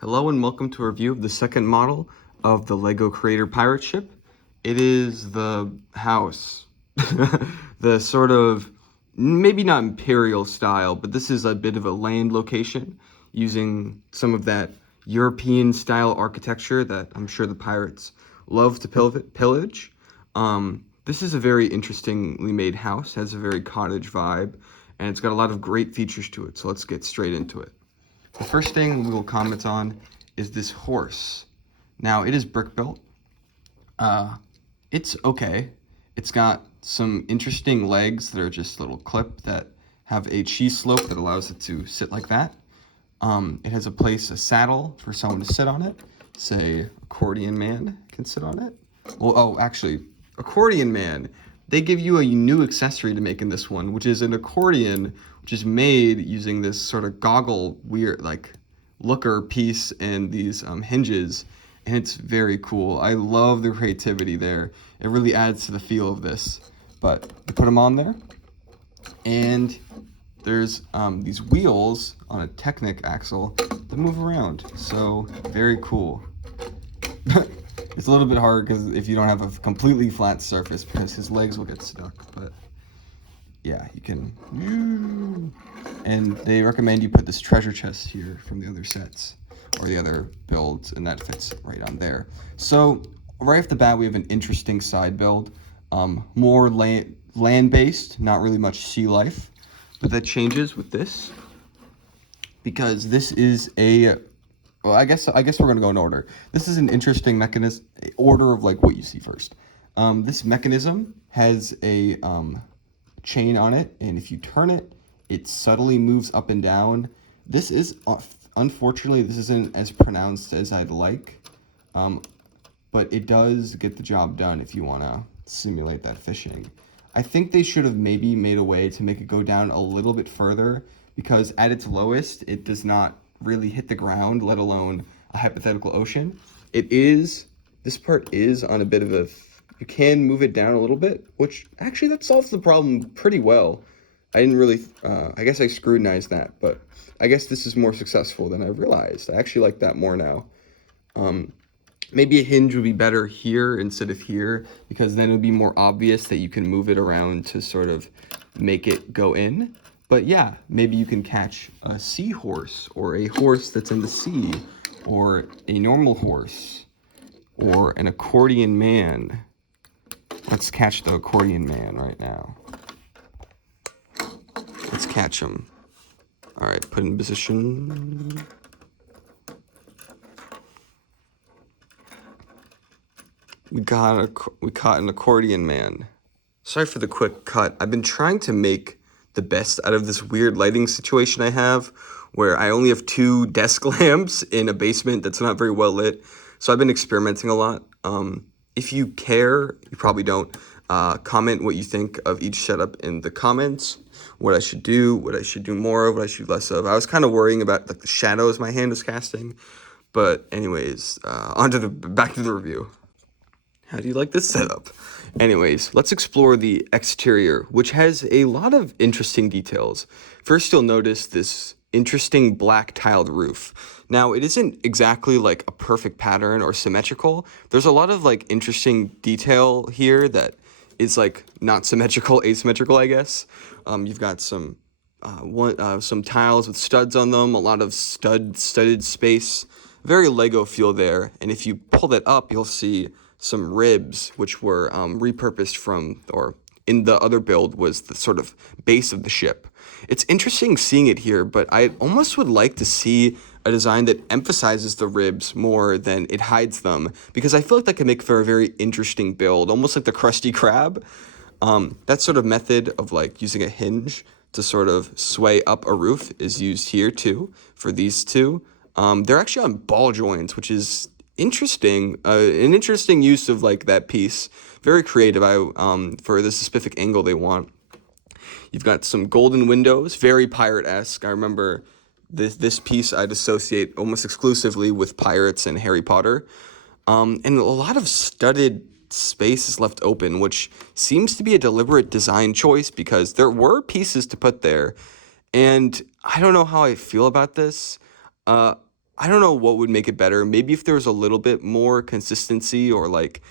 Hello and welcome to a review of the second model of the LEGO Creator Pirate ship. It is the house. The sort of, maybe not imperial style, but this is a bit of a land location using some of that European style architecture that I'm sure the pirates love to pillage. This is a very interestingly made house, has a very cottage vibe, and it's got a lot of great features to it, so let's get straight into it. The first thing we will comment on is this horse. Now, it is brick built. It's okay. It's got some interesting legs that are just a little clip that have a cheese slope that allows it to sit like that. It has a saddle for someone to sit on it. Say, accordion man can sit on it. Well, actually, accordion man. They give you a new accessory to make in this one, which is an accordion, which is made using this sort of goggle, weird, like, looker piece and these hinges, and it's very cool. I love the creativity there. It really adds to the feel of this. But you put them on there, and there's these wheels on a Technic axle that move around. So, very cool. It's a little bit hard because if you don't have a completely flat surface, because his legs will get stuck, but yeah, you can. And they recommend you put this treasure chest here from the other sets or the other builds, and that fits right on there. So right off the bat, we have an interesting side build, more land-based, not really much sea life, but that changes with this because this is a. Well, I guess we're gonna go in order. This is an interesting mechanism, order of like what you see first. This mechanism has a chain on it, and if you turn it, it subtly moves up and down. This is, unfortunately, this isn't as pronounced as I'd like, but it does get the job done if you wanna simulate that fishing. I think they should have maybe made a way to make it go down a little bit further, because at its lowest, it does not really hit the ground, let alone a hypothetical ocean. This part is on a bit of you can move it down a little bit, which actually that solves the problem pretty well. I didn't really, I guess I scrutinized that, but I guess this is more successful than I realized. I actually like that more now. Maybe a hinge would be better here instead of here, because then it would be more obvious that you can move it around to sort of make it go in. But yeah, maybe you can catch a seahorse, or a horse that's in the sea, or a normal horse, or an accordion man. Let's catch the accordion man right now. Let's catch him. All right, put in position. We caught an accordion man. Sorry for the quick cut. I've been trying to make the best out of this weird lighting situation I have, where I only have 2 desk lamps in a basement that's not very well lit. So I've been experimenting a lot. If you care, you probably don't, comment what you think of each setup in the comments, what I should do more of, what I should do less of. I was kind of worrying about like the shadows my hand was casting, but anyways, back to the review. How do you like this setup? Anyways, let's explore the exterior, which has a lot of interesting details. First, you'll notice this interesting black tiled roof. Now, it isn't exactly like a perfect pattern or symmetrical. There's a lot of like interesting detail here that is like not symmetrical, asymmetrical, I guess. You've got some tiles with studs on them, a lot of studded space, very Lego feel there. And if you pull that up, you'll see some ribs, which were repurposed from, or in the other build was the sort of base of the ship. It's interesting seeing it here, but I almost would like to see a design that emphasizes the ribs more than it hides them, because I feel like that could make for a very interesting build, almost like the Krusty Krab. That sort of method of like using a hinge to sort of sway up a roof is used here too, for these two. They're actually on ball joints, which is interesting, an interesting use of like that piece. Very creative for the specific angle they want. You've got some golden windows, very pirate-esque. I remember this piece I'd associate almost exclusively with pirates and Harry Potter. And a lot of studded space is left open, which seems to be a deliberate design choice because there were pieces to put there. And I don't know how I feel about this. I don't know what would make it better. Maybe if there was a little bit more consistency, or like,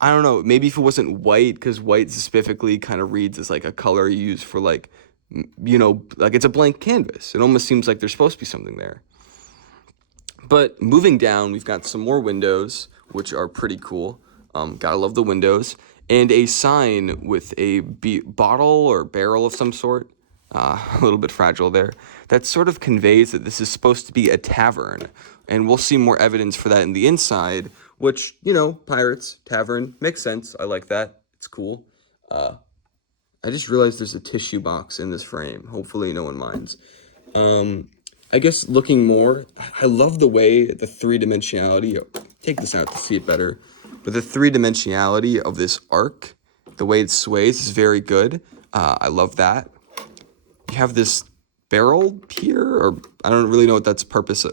I don't know, maybe if it wasn't white, because white specifically kind of reads as like a color used for like, like it's a blank canvas. It almost seems like there's supposed to be something there. But moving down, we've got some more windows, which are pretty cool. Gotta love the windows. And a sign with a bottle or barrel of some sort, a little bit fragile there, that sort of conveys that this is supposed to be a tavern. And we'll see more evidence for that in the inside, which, pirates, tavern, makes sense. I like that. It's cool. I just realized there's a tissue box in this frame. Hopefully no one minds. I guess looking more, I love the way the three-dimensionality, take this out to see it better, but the three-dimensionality of this arc, the way it sways is very good. I love that. You have this barrel here, or I don't really know what the purpose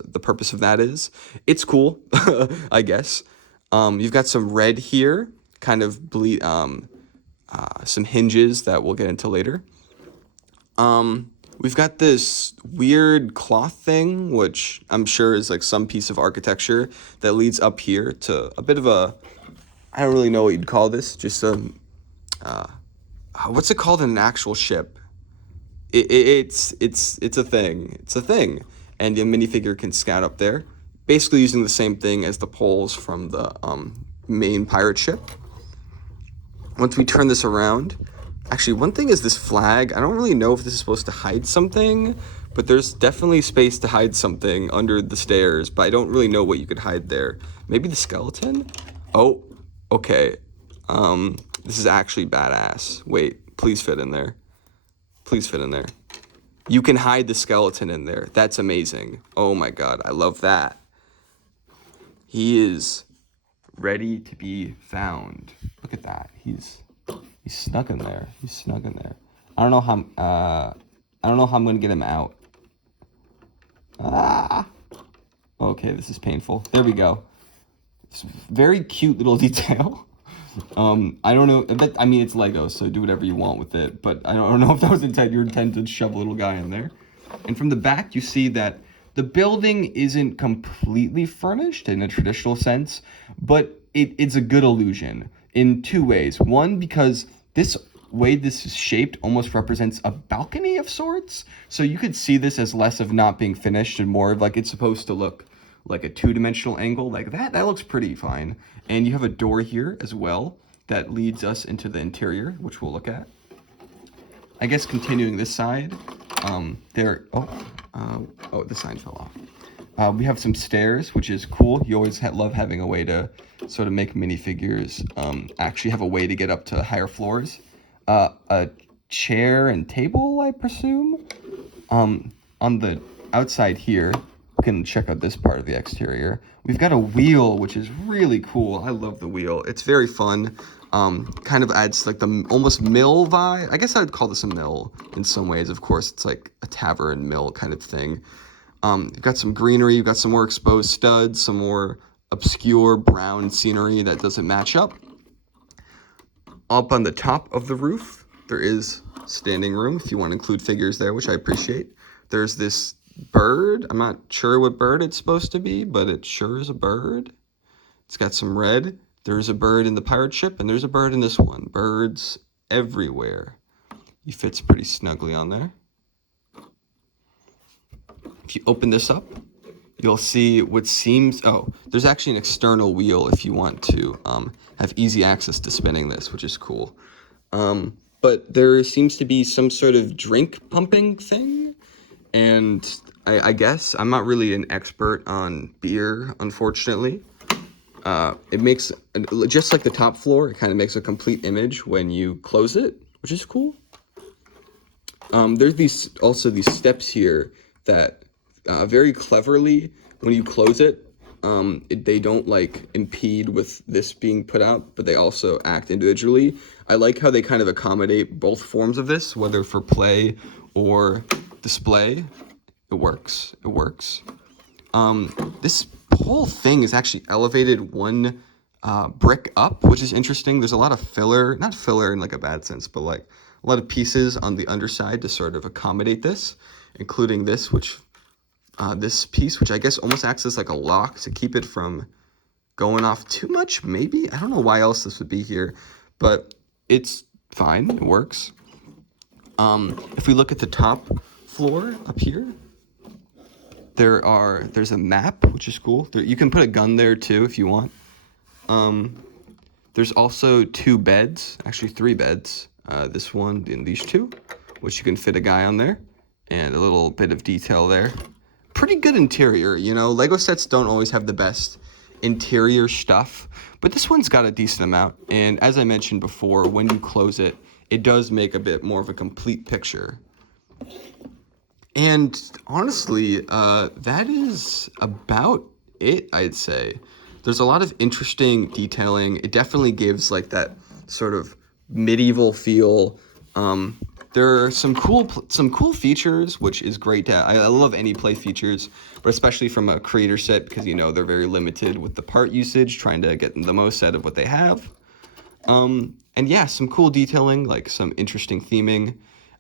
of that is. It's cool, I guess. You've got some red here, kind of some hinges that we'll get into later. We've got this weird cloth thing, which I'm sure is like some piece of architecture that leads up here to a bit of I don't really know what you'd call this, just what's it called in an actual ship? It's a thing. It's a thing. And a minifigure can scout up there, basically using the same thing as the poles from the main pirate ship. Once we turn this around, actually, one thing is this flag. I don't really know if this is supposed to hide something, but there's definitely space to hide something under the stairs, but I don't really know what you could hide there. Maybe the skeleton? Oh, okay. This is actually badass. Wait, please fit in there. Please fit in there. You can hide the skeleton in there. That's amazing. Oh my god, I love that. He is ready to be found. Look at that. He's snug in there. He's snug in there. I don't know how I'm gonna get him out. Okay, this is painful. There we go. It's very cute little detail. I don't know. I mean, it's Lego, so do whatever you want with it. But I don't know if that was your intent to shove a little guy in there. And from the back, you see that the building isn't completely furnished in a traditional sense, but it's a good illusion in two ways. One, because this way this is shaped almost represents a balcony of sorts. So you could see this as less of not being finished and more of like it's supposed to look like a two-dimensional angle like that. That looks pretty fine. And you have a door here as well that leads us into the interior, which we'll look at. I guess continuing this side, the sign fell off. We have some stairs, which is cool. You always love having a way to sort of make minifigures actually have a way to get up to higher floors. A chair and table, I presume. On the outside here, we can check out this part of the exterior. We've got a wheel, which is really cool. I love the wheel. It's very fun. Kind of adds like the almost mill vibe. I guess I would call this a mill in some ways. Of course, it's like a tavern mill kind of thing. You've got some greenery. You've got some more exposed studs, some more obscure brown scenery that doesn't match up. Up on the top of the roof, there is standing room if you want to include figures there, which I appreciate. There's this bird. I'm not sure what bird it's supposed to be, but it sure is a bird. It's got some red. There's a bird in the pirate ship, and there's a bird in this one. Birds everywhere. He fits pretty snugly on there. If you open this up, you'll see what seems... Oh, there's actually an external wheel if you want to have easy access to spinning this, which is cool. But there seems to be some sort of drink pumping thing. And I guess I'm not really an expert on beer, unfortunately. It makes, just like the top floor, it kind of makes a complete image when you close it, which is cool. There's these steps here that very cleverly, when you close it, they don't like impede with this being put out, but they also act individually. I like how they kind of accommodate both forms of this, whether for play or display. It works. It works. This whole thing is actually elevated one brick up, which is interesting. There's a lot of filler, not filler in like a bad sense, but like a lot of pieces on the underside to sort of accommodate this, including this, which this piece, which I guess almost acts as like a lock to keep it from going off too much, maybe. I don't know why else this would be here, but it's fine. It works. If we look at the top floor up here, there's a map, which is cool. You can put a gun there too if you want. There's also 2 beds, actually 3 beds. This one and these 2, which you can fit a guy on there, and a little bit of detail there. Pretty good interior, you know. Lego sets don't always have the best interior stuff, but this one's got a decent amount. And as I mentioned before, when you close it, it does make a bit more of a complete picture. And honestly, that is about it, I'd say. There's a lot of interesting detailing. It definitely gives like that sort of medieval feel. There are some cool features, which is great. I love any play features, but especially from a creator set, because you know they're very limited with the part usage, trying to get the most out of what they have. And yeah, some cool detailing, like some interesting theming.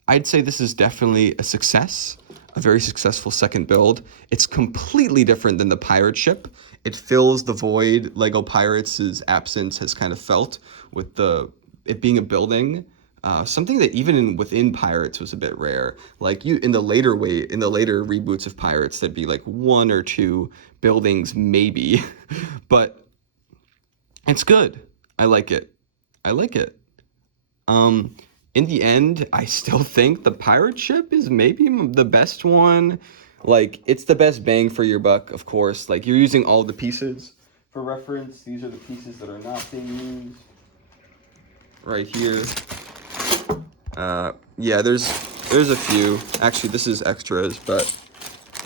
I'd say this is definitely a success, a very successful second build. It's completely different than the pirate ship. It fills the void Lego Pirates' absence has kind of felt with it being a building. Something that even within Pirates was a bit rare. Like in the later reboots of Pirates, there'd be like 1 or 2 buildings maybe, but it's good. I like it. In the end, I still think the pirate ship is maybe the best one. Like, it's the best bang for your buck, of course. Like, you're using all the pieces. For reference, these are the pieces that are not being used. Right here. Yeah, there's a few. Actually, this is extras, but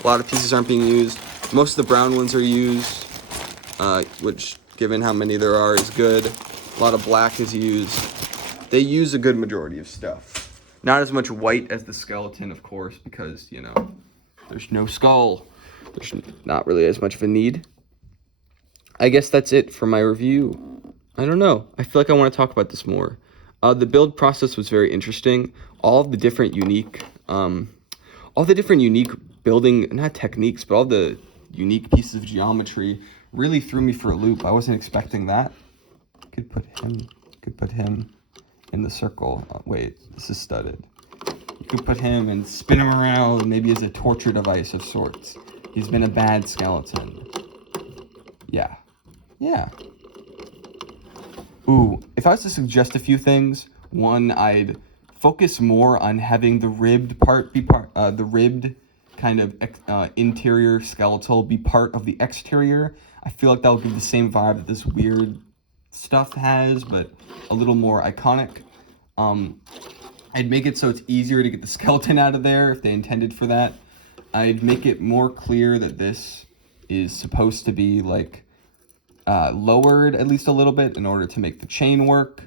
a lot of pieces aren't being used. Most of the brown ones are used, which, given how many there are, is good. A lot of black is used. They use a good majority of stuff. Not as much white as the skeleton, of course, because, you know, there's no skull. There's not really as much of a need. I guess that's it for my review. I don't know. I feel like I want to talk about this more. The build process was very interesting. All the different unique building, not techniques, but all the unique pieces of geometry really threw me for a loop. I wasn't expecting that. Could put him in the circle. Oh, wait, this is studded. You could put him and spin him around, maybe as a torture device of sorts. He's been a bad skeleton. Yeah. Ooh, if I was to suggest a few things, one, I'd focus more on having the ribbed part be the ribbed kind of interior skeletal be part of the exterior. I feel like that'll give the same vibe that this weird stuff has, but a little more iconic. I'd make it so it's easier to get the skeleton out of there if they intended for that. I'd make it more clear that this is supposed to be like lowered at least a little bit in order to make the chain work.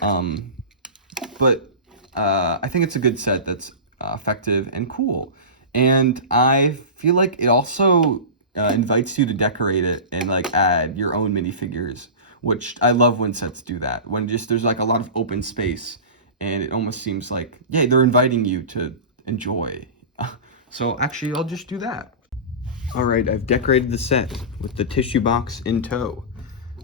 But I think it's a good set that's effective and cool. And I feel like it also invites you to decorate it and like add your own minifigures, which I love when sets do that. When just there's like a lot of open space and it almost seems like, yeah, they're inviting you to enjoy. So actually, I'll just do that. All right, I've decorated the set with the tissue box in tow.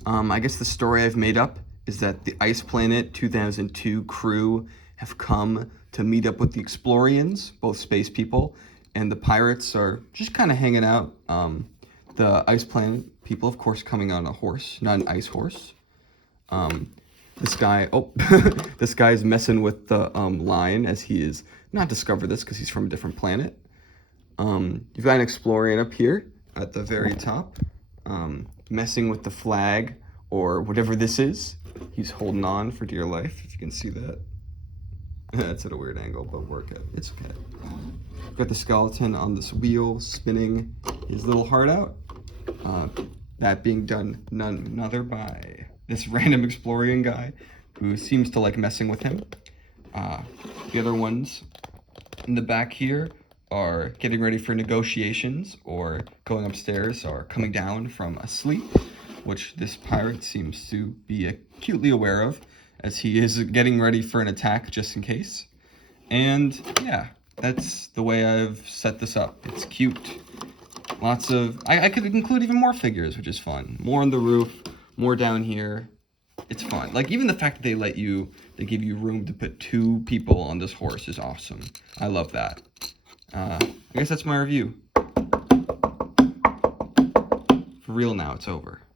I guess the story I've made up is that the Ice Planet 2002 crew have come to meet up with the Explorians, both space people, and the pirates are just kind of hanging out. The Ice Planet people, of course, coming on a horse, not an ice horse. This guy, this guy's messing with the lion as he is not discovered this because he's from a different planet. You've got an Explorian up here at the very top, messing with the flag or whatever this is. He's holding on for dear life, if you can see that. That's at a weird angle, but work it. It's okay. Got the skeleton on this wheel, spinning his little heart out. That being done none other by this random Explorian guy who seems to like messing with him. The other ones in the back here are getting ready for negotiations or going upstairs or coming down from a sleep, which this pirate seems to be acutely aware of as he is getting ready for an attack just in case. And yeah, that's the way I've set this up. It's cute. Lots of, I could include even more figures, which is fun. More on the roof, more down here. It's fun. Like, even the fact that they give you room to put 2 people on this horse is awesome. I love that. I guess that's my review. For real now, it's over.